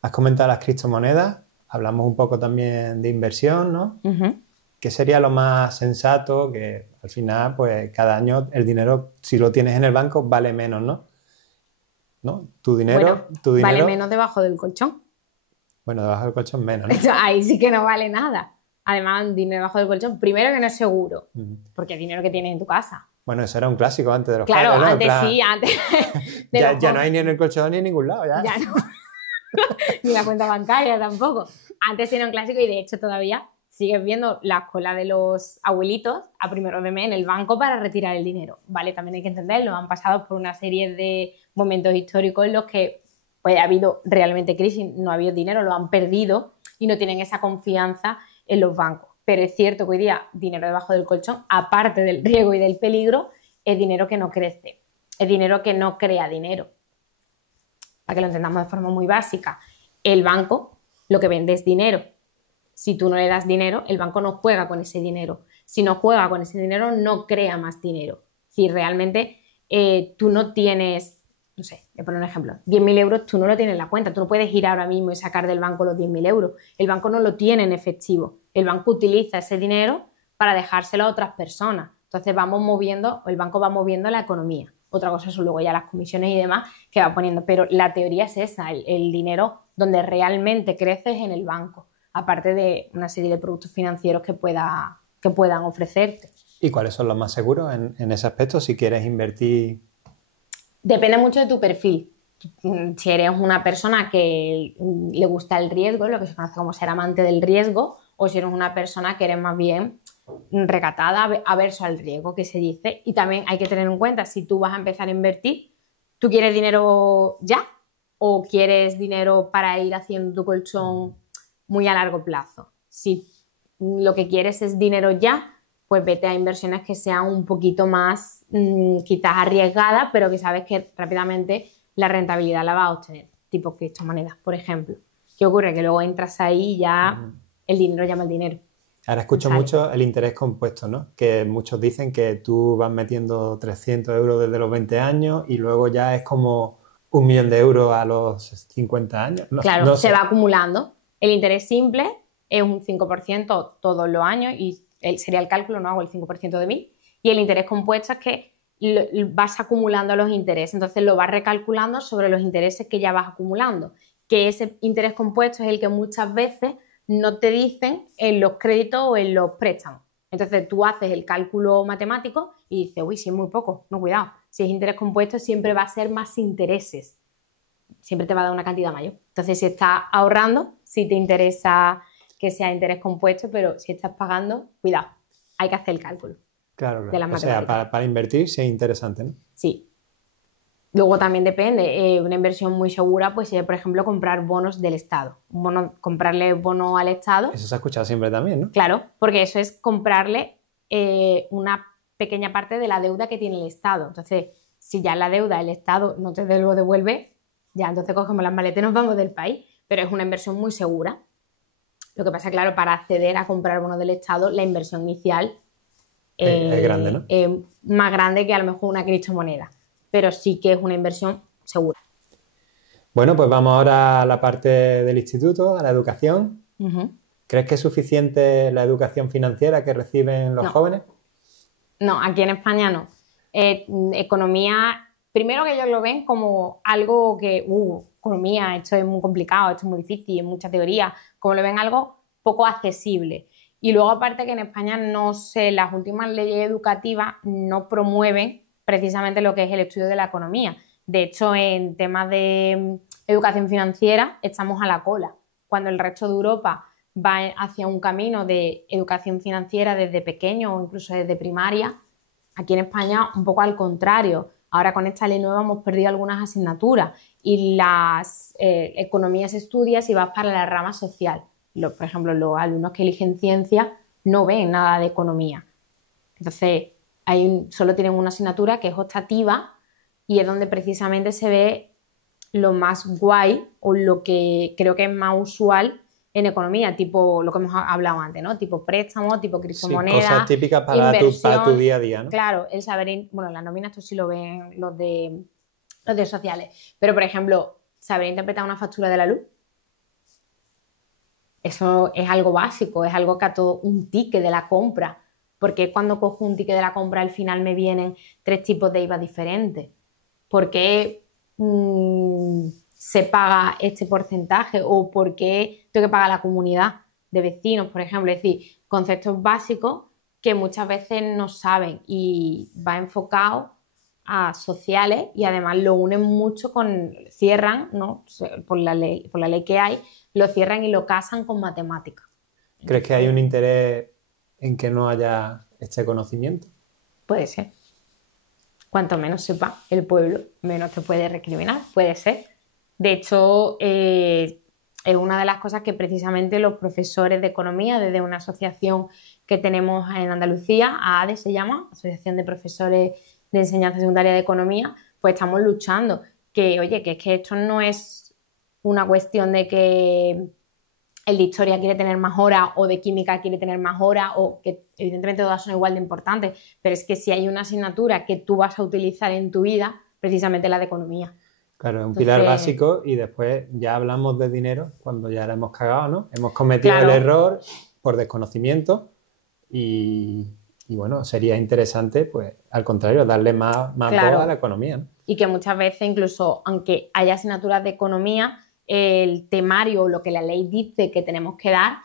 Has comentado las criptomonedas, hablamos un poco también de inversión, ¿no? ¿Qué sería lo más sensato? Que al final, pues cada año el dinero, si lo tienes en el banco, vale menos, ¿no? ¿No? Tu dinero... Vale menos debajo del colchón. Bueno, debajo del colchón menos, ¿no? Ahí sí que no vale nada. Además, dinero debajo del colchón, primero que no es seguro, porque es dinero que tienes en tu casa. Bueno, eso era un clásico antes de los padres, ¿no? Antes plan... sí, antes... ya no hay ni en el colchón ni en ningún lado, ya. Ya no. Ni la cuenta bancaria tampoco. Antes era un clásico y de hecho todavía sigues viendo la cola de los abuelitos a primeros de mes en el banco para retirar el dinero. Vale, también hay que entenderlo. Han pasado por una serie de momentos históricos en los que pues, ha habido realmente crisis, no ha habido dinero, lo han perdido y no tienen esa confianza en los bancos. Pero es cierto que hoy día dinero debajo del colchón, aparte del riesgo y del peligro, es dinero que no crece, es dinero que no crea dinero. Para que lo entendamos de forma muy básica, el banco lo que vende es dinero. Si tú no le das dinero, el banco no juega con ese dinero. Si no juega con ese dinero, no crea más dinero. Si realmente tú no tienes, no sé, voy a poner un ejemplo, 10.000 euros tú no lo tienes en la cuenta. Tú no puedes ir ahora mismo y sacar del banco los 10.000 euros. El banco no lo tiene en efectivo. El banco utiliza ese dinero para dejárselo a otras personas. Entonces el banco va moviendo la economía. Otra cosa son luego ya las comisiones y demás que va poniendo. Pero la teoría es esa, el dinero donde realmente crece es en el banco. Aparte de una serie de productos financieros que puedan ofrecerte. ¿Y cuáles son los más seguros en ese aspecto si quieres invertir? Depende mucho de tu perfil. Si eres una persona que le gusta el riesgo, lo que se conoce como ser amante del riesgo, o si eres una persona que eres más bien recatada, averso al riesgo, que se dice. Y también hay que tener en cuenta, si tú vas a empezar a invertir, ¿tú quieres dinero ya? ¿O quieres dinero para ir haciendo tu colchón muy a largo plazo? Si lo que quieres es dinero ya, pues vete a inversiones que sean un poquito más quizás arriesgadas, pero que sabes que rápidamente la rentabilidad la vas a obtener, tipo criptomonedas, por ejemplo. ¿Qué ocurre? Que luego entras ahí y ya el dinero llama el dinero. Ahora escucho mucho el interés compuesto, ¿no? Que muchos dicen que tú vas metiendo 300 euros desde los 20 años y luego ya es como 1.000.000 de euros a los 50 años. Claro, se va acumulando. El interés simple es un 5% todos los años y sería el cálculo, no hago el 5% de 1.000. Y el interés compuesto es que vas acumulando los intereses, entonces lo vas recalculando sobre los intereses que ya vas acumulando. Que ese interés compuesto es el que muchas veces no te dicen en los créditos o en los préstamos. Entonces tú haces el cálculo matemático y dices, uy, si es muy poco, no, cuidado. Si es interés compuesto siempre va a ser más intereses. Siempre te va a dar una cantidad mayor. Entonces, si estás ahorrando, sí te interesa que sea interés compuesto, pero si estás pagando, cuidado, hay que hacer el cálculo. Claro. De las matemáticas. O sea, para invertir sí es interesante, ¿no? Sí. Luego también depende, una inversión muy segura pues sería, por ejemplo, comprar bonos del Estado. Comprarle bono al Estado. Eso se ha escuchado siempre también, ¿no? Claro, porque eso es comprarle una pequeña parte de la deuda que tiene el Estado. Entonces, si ya la deuda el Estado no te lo devuelve, ya entonces cogemos las maletas y nos vamos del país. Pero es una inversión muy segura. Lo que pasa, claro, para acceder a comprar bonos del Estado, la inversión inicial es grande, ¿no? Es más grande que a lo mejor una criptomoneda. Pero sí que es una inversión segura. Bueno, pues vamos ahora a la parte del instituto, a la educación. ¿Crees que es suficiente la educación financiera que reciben los jóvenes? No, aquí en España no. Economía, primero que ellos lo ven como algo que, economía, esto es muy complicado, esto es muy difícil, es mucha teoría, como lo ven algo poco accesible. Y luego aparte que en España no sé, las últimas leyes educativas no promueven precisamente lo que es el estudio de la economía. De hecho, en temas de educación financiera estamos a la cola, cuando el resto de Europa va hacia un camino de educación financiera desde pequeño o incluso desde primaria. Aquí en España un poco al contrario. Ahora con esta ley nueva hemos perdido algunas asignaturas y las economías se estudia si vas para la rama social. Por ejemplo, los alumnos que eligen ciencia no ven nada de economía. Entonces, solo tienen una asignatura que es optativa y es donde precisamente se ve lo más guay o lo que creo que es más usual en economía, tipo lo que hemos hablado antes, ¿no? Tipo préstamo, tipo criptomoneda, cosas típicas para tu día a día, ¿no? Claro, el saber, bueno, la nómina esto sí lo ven los de sociales, pero por ejemplo, saber interpretar una factura de la luz, eso es algo básico, es algo que a todo un ticket de la compra, porque cuando cojo un ticket de la compra al final me vienen 3 tipos de IVA diferentes, porque se paga este porcentaje o por qué tengo que pagar la comunidad de vecinos, por ejemplo. Es decir, conceptos básicos que muchas veces no saben y va enfocado a sociales y además lo unen mucho cierran, ¿no? Por la ley que hay, lo cierran y lo casan con matemáticas. ¿Crees que hay un interés en que no haya este conocimiento? Puede ser. Cuanto menos sepa el pueblo, menos te puede recriminar, puede ser. De hecho, es una de las cosas que precisamente los profesores de economía, desde una asociación que tenemos en Andalucía, AADE se llama, Asociación de Profesores de Enseñanza Secundaria de Economía, pues estamos luchando. Que, oye, que es que esto no es una cuestión de que el de historia quiere tener más horas o de química quiere tener más horas o que evidentemente todas son igual de importantes, pero es que si hay una asignatura que tú vas a utilizar en tu vida, precisamente la de economía. Claro, es un pilar básico y después ya hablamos de dinero cuando ya la hemos cagado, ¿no? Hemos cometido el error por desconocimiento y bueno, sería interesante, pues, al contrario, darle más voz a la economía, ¿no? Y que muchas veces, incluso aunque haya asignaturas de economía, el temario o lo que la ley dice que tenemos que dar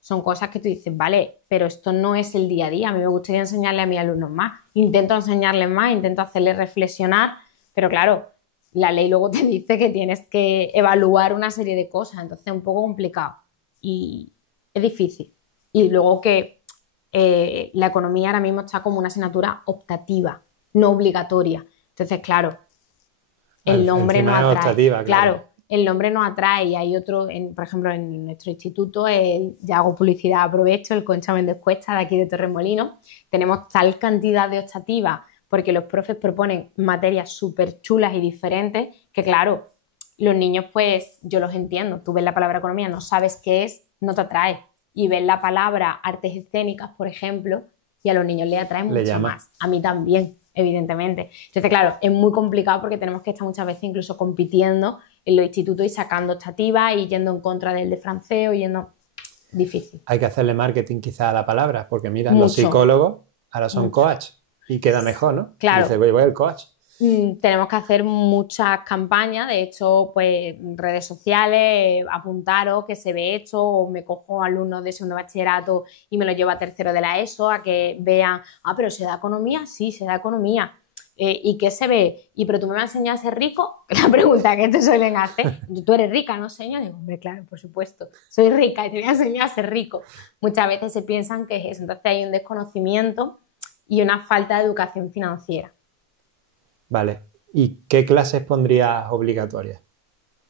son cosas que tú dices, vale, pero esto no es el día a día. A mí me gustaría enseñarle a mis alumnos más. Intento enseñarles más, intento hacerles reflexionar, pero claro, la ley luego te dice que tienes que evaluar una serie de cosas, entonces es un poco complicado y es difícil. Y luego que la economía ahora mismo está como una asignatura optativa, no obligatoria. Entonces, claro, el nombre no atrae. Optativa, claro, el nombre no atrae y hay otro, por ejemplo, en nuestro instituto, ya hago publicidad, aprovecho, el Concha Méndez Cuesta de aquí de Torremolinos, tenemos tal cantidad de optativas porque los profes proponen materias súper chulas y diferentes que, claro, los niños, pues, yo los entiendo. Tú ves la palabra economía, no sabes qué es, no te atrae. Y ves la palabra artes escénicas, por ejemplo, y a los niños les atrae mucho más. A mí también, evidentemente. Entonces, claro, es muy complicado porque tenemos que estar muchas veces incluso compitiendo en los institutos y sacando optativas y yendo en contra del de francés o yendo... Difícil. Hay que hacerle marketing quizá a la palabra, porque mira, los psicólogos ahora son coach y queda mejor, ¿no? Claro. Dice, voy el coach. Tenemos que hacer muchas campañas, de hecho, pues redes sociales, apuntaros que se ve esto, o me cojo alumnos de segundo bachillerato y me los llevo a tercero de la ESO a que vean, pero ¿se da economía? Sí, se da economía. ¿Y qué se ve? ¿Y pero tú me vas a enseñar a ser rico? La pregunta que te suelen hacer. Tú eres rica, ¿no, señor? Digo, hombre, claro, por supuesto. Soy rica y te voy a enseñar a ser rico. Muchas veces se piensan que es eso. Entonces hay un desconocimiento y una falta de educación financiera. Vale. ¿Y qué clases pondrías obligatorias?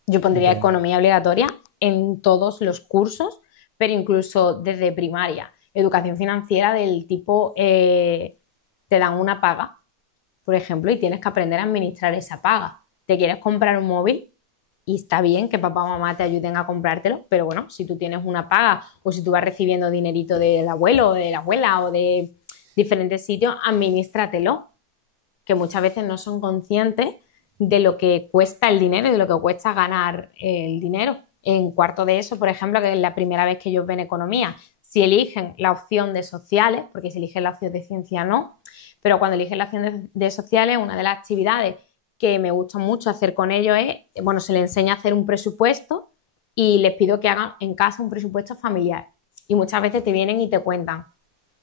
Yo pondría economía obligatoria en todos los cursos, pero incluso desde primaria. Educación financiera del tipo, te dan una paga, por ejemplo, y tienes que aprender a administrar esa paga. Te quieres comprar un móvil y está bien que papá o mamá te ayuden a comprártelo, pero bueno, si tú tienes una paga o si tú vas recibiendo dinerito del abuelo o de la abuela o de diferentes sitios, administratelo, que muchas veces no son conscientes de lo que cuesta el dinero y de lo que cuesta ganar el dinero. En cuarto de eso, por ejemplo, que es la primera vez que ellos ven economía, si eligen la opción de sociales, porque si eligen la opción de ciencia no, pero cuando eligen la opción de sociales, una de las actividades que me gusta mucho hacer con ellos es, bueno, se les enseña a hacer un presupuesto y les pido que hagan en casa un presupuesto familiar. Y muchas veces te vienen y te cuentan,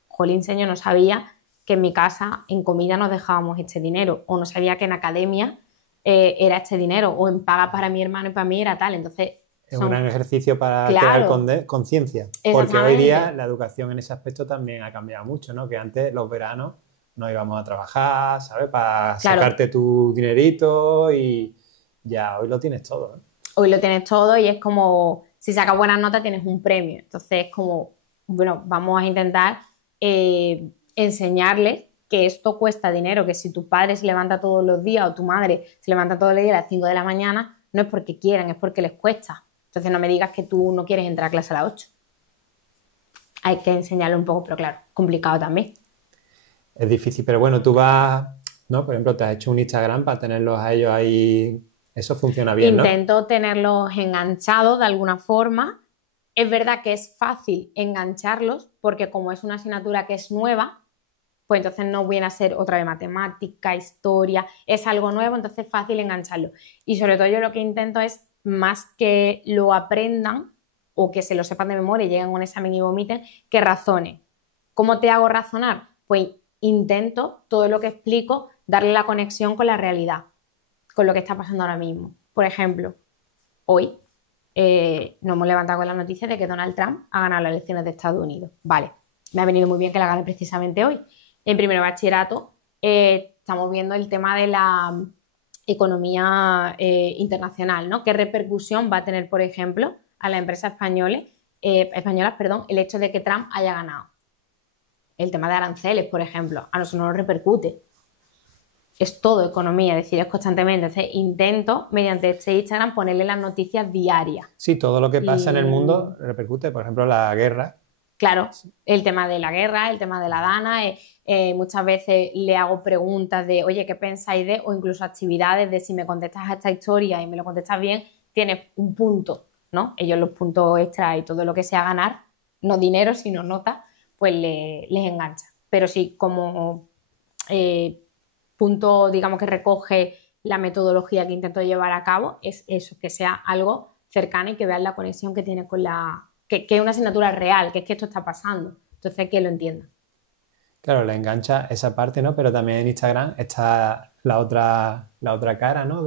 jolín, señor, no sabía que en mi casa en comida nos dejábamos este dinero, o no sabía que en academia era este dinero, o en paga para mi hermano y para mí era tal. Entonces, es un gran ejercicio para Claro. crear conciencia. Porque hoy día la educación en ese aspecto también ha cambiado mucho, ¿no? Que antes los veranos no íbamos a trabajar, ¿sabes? Para Claro. sacarte tu dinerito y ya hoy lo tienes todo, ¿eh? Hoy lo tienes todo y es como, si sacas buenas notas tienes un premio. Entonces es como, bueno, vamos a intentar enseñarles que esto cuesta dinero, que si tu padre se levanta todos los días o tu madre se levanta todos los días a las 5 de la mañana, no es porque quieran, es porque les cuesta. Entonces no me digas que tú no quieres entrar a clase a las 8. Hay que enseñarle un poco, pero claro, complicado también. Es difícil, pero bueno, tú vas, ¿no? Por ejemplo, te has hecho un Instagram para tenerlos a ellos ahí. Eso funciona bien, ¿no? Intento tenerlos enganchados de alguna forma. Es verdad que es fácil engancharlos porque como es una asignatura que es nueva, pues entonces no viene a ser otra vez matemática, historia, es algo nuevo, entonces es fácil engancharlo. Y sobre todo yo lo que intento es más que lo aprendan o que se lo sepan de memoria y lleguen a un examen y vomiten, que razonen. ¿Cómo te hago razonar? Pues intento, todo lo que explico, darle la conexión con la realidad, con lo que está pasando ahora mismo. Por ejemplo, hoy nos hemos levantado con la noticia de que Donald Trump ha ganado las elecciones de Estados Unidos. Vale, me ha venido muy bien que la gane precisamente hoy. En primero de bachillerato estamos viendo el tema de la economía internacional, ¿no? ¿Qué repercusión va a tener, por ejemplo, a las empresas españolas, el hecho de que Trump haya ganado? El tema de aranceles, por ejemplo, a nosotros nos repercute. Es todo economía, es decir, es constantemente. Entonces intento, mediante este Instagram, ponerle las noticias diarias. Sí, todo lo que pasa en el mundo repercute, por ejemplo, la guerra. Claro, el tema de la guerra, el tema de la Dana, muchas veces le hago preguntas de, oye, ¿qué pensáis de? O incluso actividades de si me contestas a esta historia y me lo contestas bien, tienes un punto, ¿no? Ellos los puntos extra y todo lo que sea ganar, no dinero, sino nota, pues les engancha. Pero sí, como punto, digamos, que recoge la metodología que intento llevar a cabo, es eso, que sea algo cercano y que vean la conexión que tiene con la... Que es una asignatura real, que es que esto está pasando. Entonces, que lo entiendan. Claro, le engancha esa parte, ¿no? Pero también en Instagram está la otra cara, ¿no?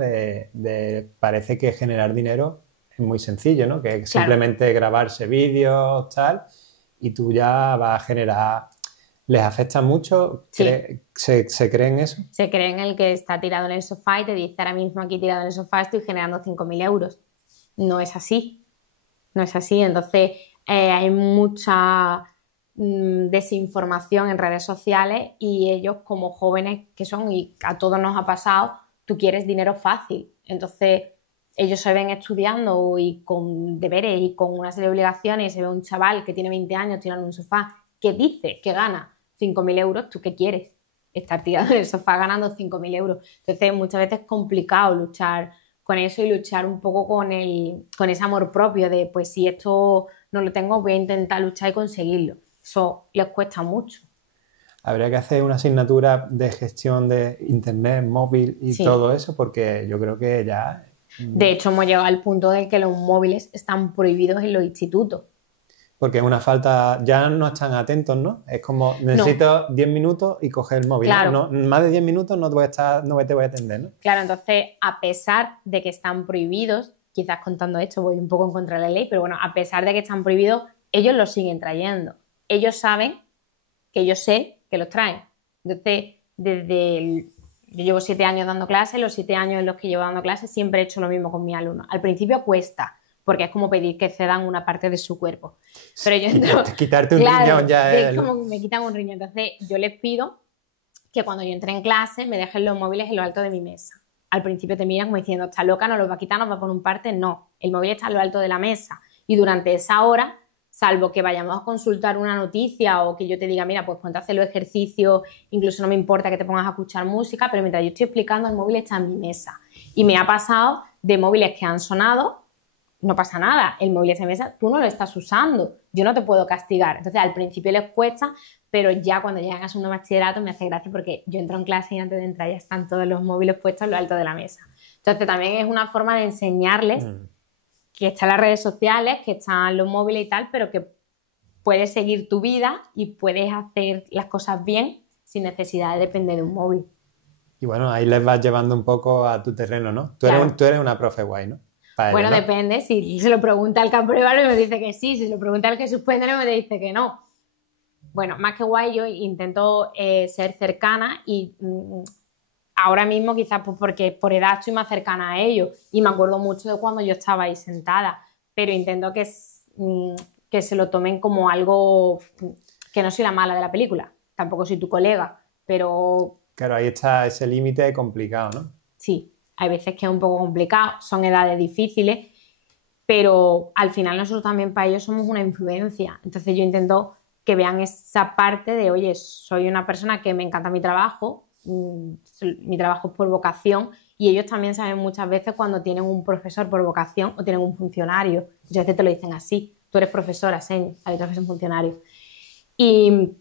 Parece que generar dinero es muy sencillo, ¿no? Que es simplemente grabarse vídeos, tal, y tú ya vas a generar... ¿Les afecta mucho? Sí. ¿Se creen eso? Se creen el que está tirado en el sofá y te dice, ahora mismo aquí tirado en el sofá estoy generando 5.000 euros. No es así. No es así. Entonces, hay mucha desinformación en redes sociales y ellos, como jóvenes que son, y a todos nos ha pasado, tú quieres dinero fácil. Entonces, ellos se ven estudiando y con deberes y con una serie de obligaciones y se ve un chaval que tiene 20 años tirando en un sofá que dice que gana 5.000 euros, ¿tú qué quieres? Estar tirado en el sofá ganando 5.000 euros. Entonces, muchas veces es complicado luchar con eso y luchar un poco con ese amor propio de, pues si esto no lo tengo, voy a intentar luchar y conseguirlo. Eso les cuesta mucho. Habría que hacer una asignatura de gestión de internet, móvil y todo eso, porque yo creo que ya... De hecho, hemos llegado al punto de que los móviles están prohibidos en los institutos. Porque es una falta, ya no están atentos, ¿no? Es como, necesito 10 minutos y coger el móvil. Claro. No, más de 10 minutos no te voy a atender, ¿no? Claro, entonces, a pesar de que están prohibidos, quizás contando esto voy un poco en contra de la ley, pero bueno, a pesar de que están prohibidos, ellos los siguen trayendo. Ellos saben que yo sé que los traen. Entonces, yo llevo 7 años dando clases, los 7 años en los que llevo dando clases siempre he hecho lo mismo con mis alumnos. Al principio cuesta, porque es como pedir que cedan una parte de su cuerpo. Pero yo quitarte un riñón ya es como me quitan un riñón. Entonces yo les pido que cuando yo entre en clase me dejen los móviles en lo alto de mi mesa. Al principio te miran como diciendo, está loca, no los va a quitar, nos va a poner un parte. No, el móvil está en lo alto de la mesa y durante esa hora, salvo que vayamos a consultar una noticia o que yo te diga, mira, pues ponte a hacer los ejercicios, incluso no me importa que te pongas a escuchar música, pero mientras yo estoy explicando, el móvil está en mi mesa. Y me ha pasado de móviles que han sonado, no pasa nada, el móvil está en mi mesa, tú no lo estás usando, yo no te puedo castigar. Entonces al principio les cuesta, pero ya cuando llegan a segundo bachillerato me hace gracia porque yo entro en clase y antes de entrar ya están todos los móviles puestos en lo alto de la mesa. Entonces también es una forma de enseñarles que están las redes sociales, que están los móviles y tal, pero que puedes seguir tu vida y puedes hacer las cosas bien sin necesidad de depender de un móvil. Y bueno, ahí les vas llevando un poco a tu terreno, ¿no? Claro. Tú eres una profe guay, ¿no? Para Bueno, ellos, ¿no? depende. Si se lo pregunta al que aprueba, me dice que sí. Si se lo pregunta al que suspende, me dice que no. Bueno, más que guay, yo intento ser cercana y ahora mismo quizás pues porque por edad estoy más cercana a ellos y me acuerdo mucho de cuando yo estaba ahí sentada, pero intento que se lo tomen como algo que no soy la mala de la película, tampoco soy tu colega, pero Claro, ahí está ese límite complicado, ¿no? sí, hay veces que es un poco complicado, son edades difíciles, pero al final nosotros también para ellos somos una influencia, entonces yo intento que vean esa parte de, oye, soy una persona que me encanta mi trabajo es por vocación y ellos también saben muchas veces cuando tienen un profesor por vocación o tienen un funcionario, muchas veces te lo dicen así, tú eres profesora, Seña, hay otras veces un funcionario. Y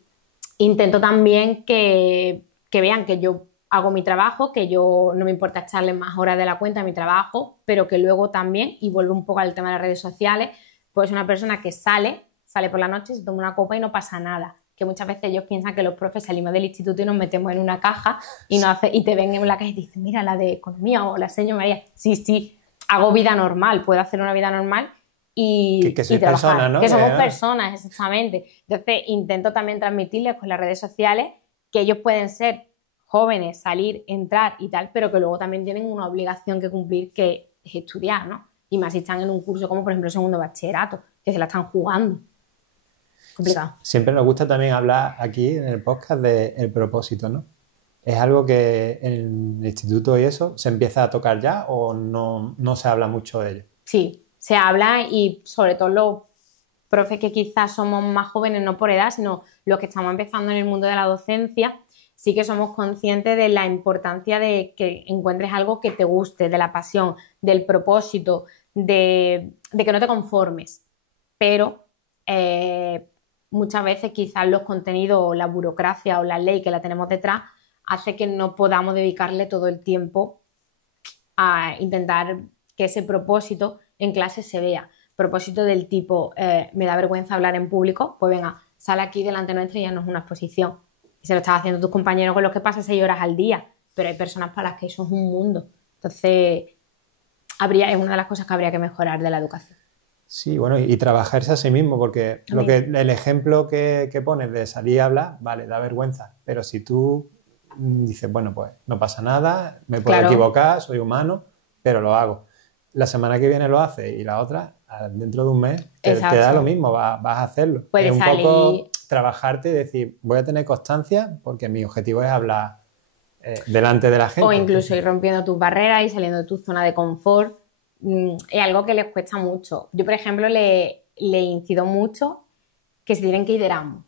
intento también que vean que yo hago mi trabajo, que yo no me importa echarle más horas de la cuenta a mi trabajo, pero que luego también, y vuelvo un poco al tema de las redes sociales, pues una persona que sale por la noche, se toma una copa y no pasa nada. Que muchas veces ellos piensan que los profes salimos del instituto y nos metemos en una caja y te ven en la calle y te dicen, mira, la de economía o la señora María. Sí, hago vida normal, puedo hacer una vida normal que sois y trabajar. personas, ¿no? Que somos personas, exactamente. Entonces, intento también transmitirles con las redes sociales que ellos pueden ser jóvenes, salir, entrar y tal, pero que luego también tienen una obligación que cumplir que es estudiar, ¿no? Y más si están en un curso como, por ejemplo, segundo bachillerato, que se la están jugando. Complicado. Siempre nos gusta también hablar aquí en el podcast del propósito, ¿no? ¿Es algo que en el instituto y eso se empieza a tocar ya o no se habla mucho de ello? Sí, se habla y sobre todo los profes que quizás somos más jóvenes, no por edad, sino los que estamos empezando en el mundo de la docencia, sí que somos conscientes de la importancia de que encuentres algo que te guste, de la pasión, del propósito, de que no te conformes. Pero muchas veces quizás los contenidos o la burocracia o la ley que la tenemos detrás hace que no podamos dedicarle todo el tiempo a intentar que ese propósito en clase se vea. Propósito del tipo, me da vergüenza hablar en público, pues venga, sale aquí delante nuestra y ya no es una exposición. Y se lo estás haciendo tus compañeros con los que pasas 6 horas al día, pero hay personas para las que eso es un mundo. Entonces, es una de las cosas que habría que mejorar de la educación. Sí, bueno, y trabajarse a sí mismo, porque el ejemplo que pones de salir a hablar, vale, da vergüenza, pero si tú dices, bueno, pues no pasa nada, me puedo equivocar, soy humano, pero lo hago. La semana que viene lo haces y la otra, dentro de un mes, te da lo mismo, vas a hacerlo. Puedes es un poco trabajarte y decir, voy a tener constancia porque mi objetivo es hablar delante de la gente. O incluso ir rompiendo tus barreras y saliendo de tu zona de confort. Es algo que les cuesta mucho. Yo, por ejemplo, le incido mucho que se tienen que ir de Erasmus.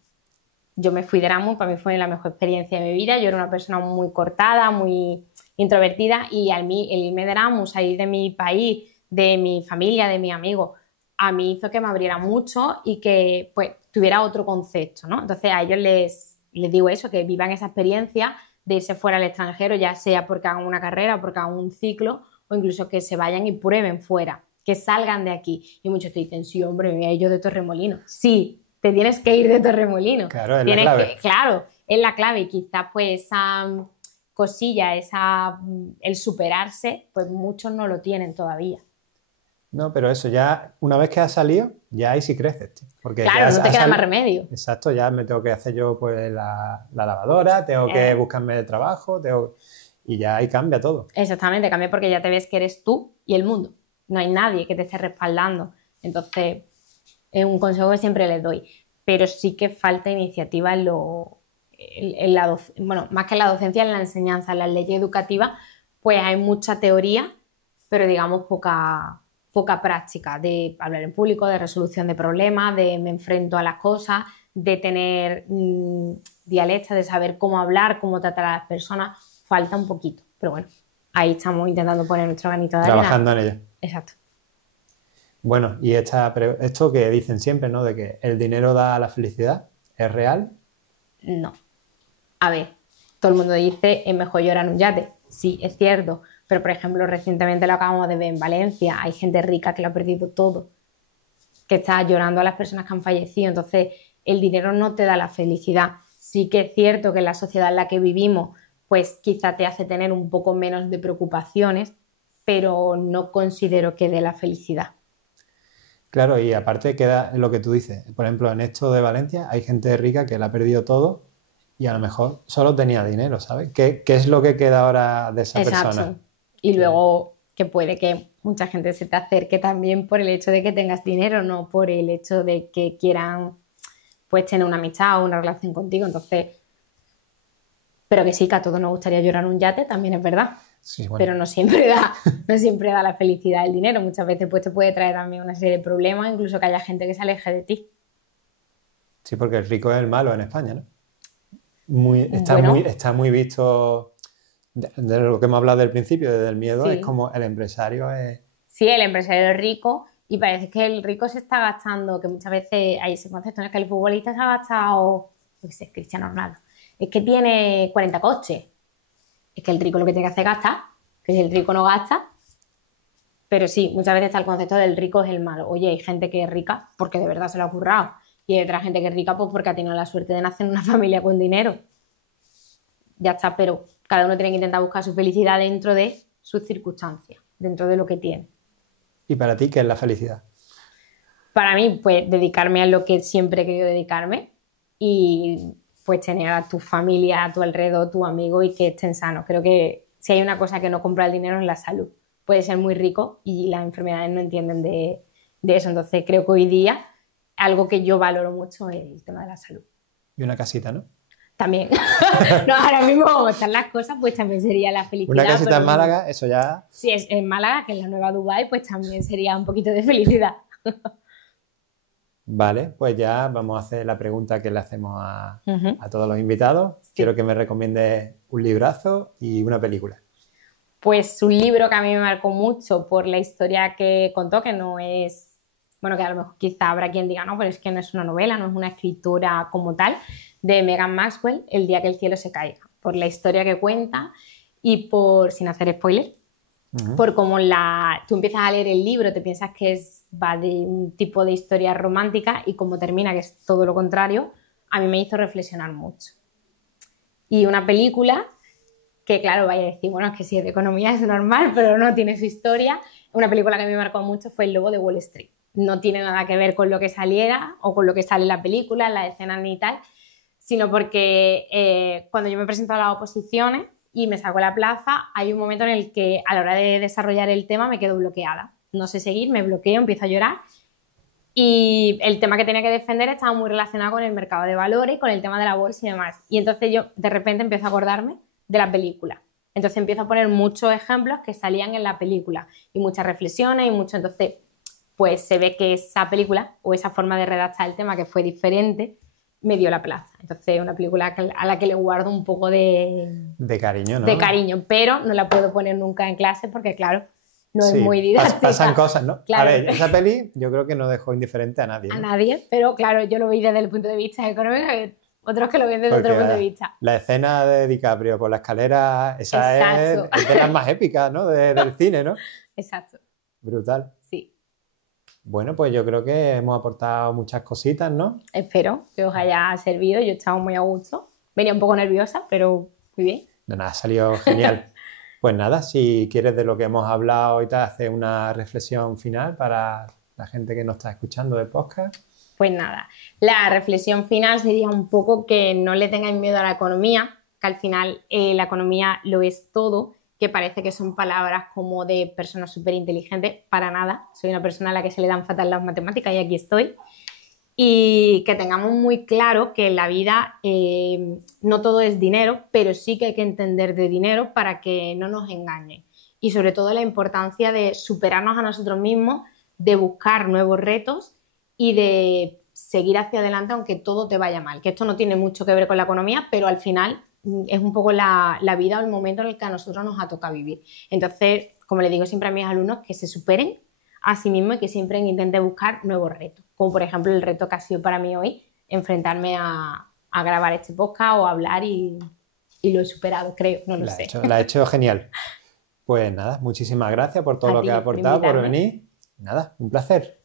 Yo me fui de Erasmus, para mí fue la mejor experiencia de mi vida. Yo era una persona muy cortada, muy introvertida y el irme de Erasmus, salir de mi país, de mi familia, de mis amigos, a mí hizo que me abriera mucho y que pues tuviera otro concepto, ¿no? Entonces a ellos les digo eso, que vivan esa experiencia de irse fuera al extranjero, ya sea porque hagan una carrera o porque hagan un ciclo o incluso que se vayan y prueben fuera, que salgan de aquí. Y muchos te dicen, sí, hombre, me voy a ir yo de Torremolinos. Sí, te tienes que ir de Torremolinos. Claro, es la clave. Claro, es la clave. Y quizás pues esa cosilla, el superarse, pues muchos no lo tienen todavía. No, pero eso ya, una vez que has salido, ya ahí sí creces, tío. Porque claro, ya no te queda más remedio. Exacto, ya me tengo que hacer yo pues la lavadora, tengo que buscarme de trabajo, y ya ahí cambia todo. Exactamente, cambia porque ya te ves que eres tú y el mundo. No hay nadie que te esté respaldando. Entonces, es un consejo que siempre les doy. Pero sí que falta iniciativa bueno, más que en la docencia, en la enseñanza, en las leyes educativas, pues hay mucha teoría, pero digamos poca práctica de hablar en público, de resolución de problemas, de me enfrento a las cosas, de tener dialecta, de saber cómo hablar, cómo tratar a las personas. Falta un poquito, pero bueno, ahí estamos intentando poner nuestro granito de arena. Trabajando en ello. Exacto. Bueno, y esto que dicen siempre, ¿no? De que el dinero da la felicidad, ¿es real? No. A ver, todo el mundo dice, es mejor llorar en un yate. Sí, es cierto, pero por ejemplo, recientemente lo acabamos de ver en Valencia, hay gente rica que lo ha perdido todo, que está llorando a las personas que han fallecido, entonces el dinero no te da la felicidad. Sí que es cierto que en la sociedad en la que vivimos, pues quizá te hace tener un poco menos de preocupaciones, pero no considero que dé la felicidad. Claro, y aparte queda lo que tú dices. Por ejemplo, en esto de Valencia hay gente rica que le ha perdido todo y a lo mejor solo tenía dinero, ¿sabes? ¿Qué es lo que queda ahora de esa Exacto. persona? Y luego que puede que mucha gente se te acerque también por el hecho de que tengas dinero, no por el hecho de que quieran pues tener una amistad o una relación contigo. Entonces, pero que sí, que a todos nos gustaría llorar en un yate, también es verdad. Sí, bueno. Pero no siempre da la felicidad el dinero. Muchas veces pues, te puede traer también una serie de problemas, incluso que haya gente que se aleje de ti. Sí, porque el rico es el malo en España, ¿no? Está muy visto de lo que hemos hablado del principio, desde el miedo, sí. Es como el empresario es... Sí, el empresario es rico y parece que el rico se está gastando, que muchas veces hay ese concepto en el que el futbolista se ha gastado, yo qué sé, Cristiano Ronaldo, es que tiene 40 coches. Es que el rico lo que tiene que hacer es gastar, que si el rico no gasta, pero sí, muchas veces está el concepto del rico es el malo. Oye, hay gente que es rica porque de verdad se lo ha currado y hay otra gente que es rica pues porque ha tenido la suerte de nacer en una familia con dinero. Ya está, pero cada uno tiene que intentar buscar su felicidad dentro de sus circunstancias, dentro de lo que tiene. ¿Y para ti qué es la felicidad? Para mí, pues dedicarme a lo que siempre he querido dedicarme y pues tener a tu familia a tu alrededor, tu amigo y que estén sanos. Creo que si hay una cosa que no compra el dinero es la salud. Puede ser muy rico y las enfermedades no entienden de eso. Entonces creo que hoy día algo que yo valoro mucho es el tema de la salud. Y una casita, ¿no? También. No, ahora mismo como están las cosas, pues también sería la felicidad. Una casita en Málaga, eso ya... Si es en Málaga, que es la nueva Dubái, pues también sería un poquito de felicidad. Vale, pues ya vamos a hacer la pregunta que le hacemos a todos los invitados. Sí. Quiero que me recomiendes un librazo y una película. Pues un libro que a mí me marcó mucho por la historia que contó, que no es... Bueno, que a lo mejor quizá habrá quien diga, no, pero es que no es una novela, no es una escritora como tal, de Megan Maxwell, El día que el cielo se caiga, por la historia que cuenta y por, sin hacer spoiler, por cómo tú empiezas a leer el libro, te piensas que va de un tipo de historia romántica y como termina, que es todo lo contrario, a mí me hizo reflexionar mucho. Y una película que, claro, vaya a decir, bueno, es que si es de economía es normal, pero no tiene su historia. Una película que me marcó mucho fue El lobo de Wall Street. No tiene nada que ver con lo que saliera o con lo que sale en la película, en las escenas ni tal, sino porque cuando yo me presento a las oposiciones y me saco a la plaza, hay un momento en el que a la hora de desarrollar el tema me quedo bloqueada. No sé seguir, me bloqueo, empiezo a llorar y el tema que tenía que defender estaba muy relacionado con el mercado de valores, con el tema de la bolsa y demás. Y entonces yo de repente empiezo a acordarme de la película. Entonces empiezo a poner muchos ejemplos que salían en la película y muchas reflexiones y mucho. Entonces, pues se ve que esa película o esa forma de redactar el tema que fue diferente me dio la plaza. Entonces, una película a la que le guardo un poco de cariño, ¿no? De cariño, pero no la puedo poner nunca en clase porque, claro, no es muy didáctica. Pasan cosas, ¿no? Claro. A ver, esa peli yo creo que no dejó indiferente a nadie, ¿no? A nadie, pero claro, yo lo vi desde el punto de vista económico y otros que lo ven desde otro punto de vista. La escena de DiCaprio por la escalera, esa es de las más épicas, ¿no? Del cine, ¿no? Exacto. Brutal. Sí. Bueno, pues yo creo que hemos aportado muchas cositas, ¿no? Espero que os haya servido. Yo estaba muy a gusto. Venía un poco nerviosa, pero muy bien. De nada, ha salido genial. Pues nada, si quieres de lo que hemos hablado y tal, hacer una reflexión final para la gente que nos está escuchando de podcast. Pues nada, la reflexión final sería un poco que no le tengáis miedo a la economía, que al final la economía lo es todo, que parece que son palabras como de personas súper inteligentes, para nada. Soy una persona a la que se le dan fatal las matemáticas y aquí estoy. Y que tengamos muy claro que en la vida no todo es dinero, pero sí que hay que entender de dinero para que no nos engañen. Y sobre todo la importancia de superarnos a nosotros mismos, de buscar nuevos retos y de seguir hacia adelante aunque todo te vaya mal. Que esto no tiene mucho que ver con la economía, pero al final es un poco la vida o el momento en el que a nosotros nos ha tocado vivir. Entonces, como le digo siempre a mis alumnos, que se superen a sí mismos y que siempre intenten buscar nuevos retos. Como por ejemplo el reto que ha sido para mí hoy, enfrentarme a grabar este podcast o a hablar y lo he superado, creo, no lo sé. La he hecho genial. Pues nada, muchísimas gracias por todo lo que has aportado, por venir. Nada, un placer.